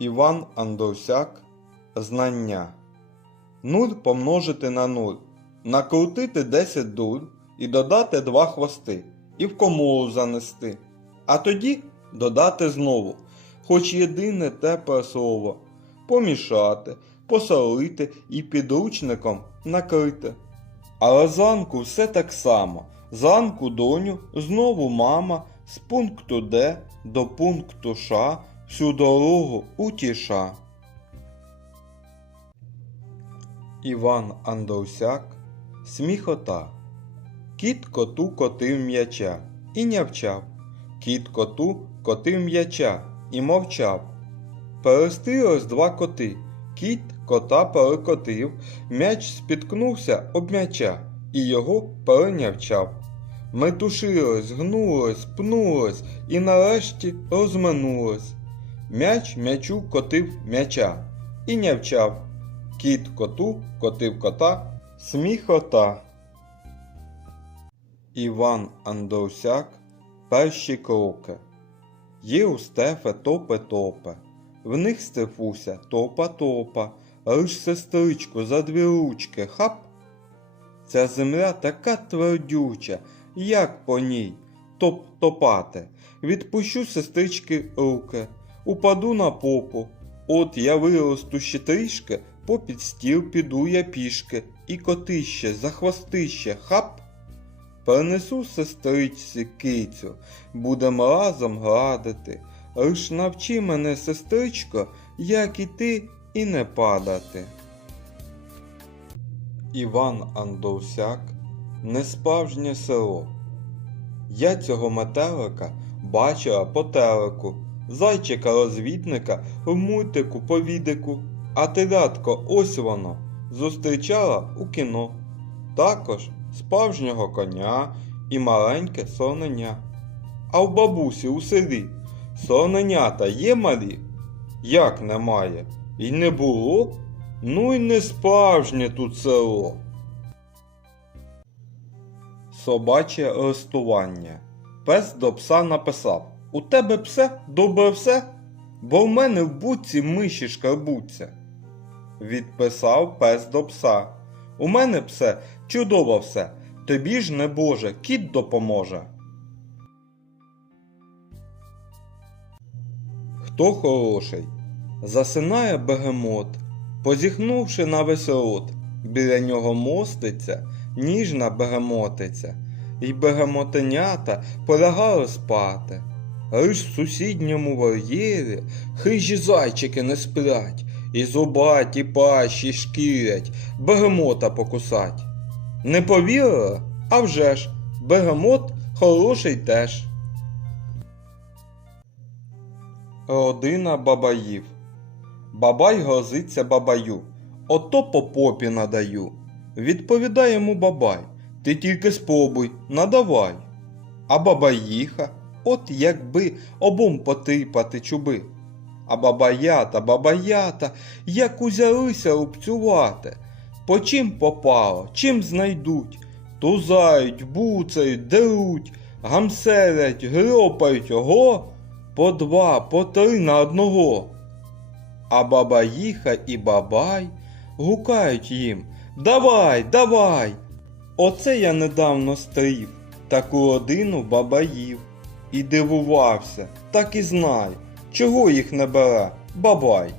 Іван Андовсяк Знання. Нуль помножити на нуль. Накрутити 10 дур і додати два хвости, і в комору занести. А тоді додати знову, хоч єдине тепле слово. Помішати, посолити і підручником накрити. Але зранку все так само. Зранку доню, знову мама, з пункту Д до пункту Ш всю дорогу утіша. Іван Андовсяк Сміхота. Кіт коту котив м'яча і нявчав. Кіт коту котив м'яча і мовчав. Перестрілось два коти. Кіт кота перекотив, м'яч спіткнувся об м'яча і його перенявчав. Метушилось, гнулось, пнулось і нарешті розминулось. М'яч м'ячу котив м'яча і нявчав. Кіт коту котив кота, сміхота. Іван Андовсяк Перші кроки. Є у стефе топе топе, в них стефуся топа топа, лиш сестричку за дві ручки хап. Ця земля така твердюча, як по ній топ топати. Відпущу сестрички руки, упаду на попу. От я виросту ще трішки, попід стіл піду я пішки, і котище за хвостище хап. Перенесу сестричці кицю, будем разом гладити. Лиш навчи мене, сестричко, як іти і не падати. Іван Андовсяк Несправжнє село. Я цього метелика бачила по телеку, зайчика-розвідника в мультику по відику, а телятко ось воно зустрічала у кіно. Також справжнього коня і маленьке соненя. А в бабусі у селі соненята є малі? Як немає? І не було? Ну й не справжнє тут село. Собаче листування. Пес до пса написав У тебе псе добре все, бо в мене в буці миші шкарбуться. Відписав пес до пса. У мене псе чудово все, тобі ж не Боже, кіт допоможе. Хто хороший? Засинає бегемот, позіхнувши на весь рот, біля нього моститься ніжна бегемотиця, і бегемотенята полягали спати. Лиш в сусідньому вольєрі хижі зайчики не сплять, і зубаті пащі шкірять, бегемота покусать. Не повірила? А вже ж, бегемот хороший теж. Родина бабаїв. Бабай грозиться бабаю. Ото по попі надаю. Відповідає йому бабай. Ти тільки спробуй, надавай. А бабаїха, от якби обом потипати чуби. А бабаята, бабаята, як узялися лупцювати. По чим попало, чим знайдуть, тузають, буцають, деруть, гамселять, гропають ого, по два, по три на одного. А бабаїха і бабай гукають їм Давай, давай. Оце я недавно стрів таку родину бабаїв. І дивувався, так і знай, чого їх не бере, бабай.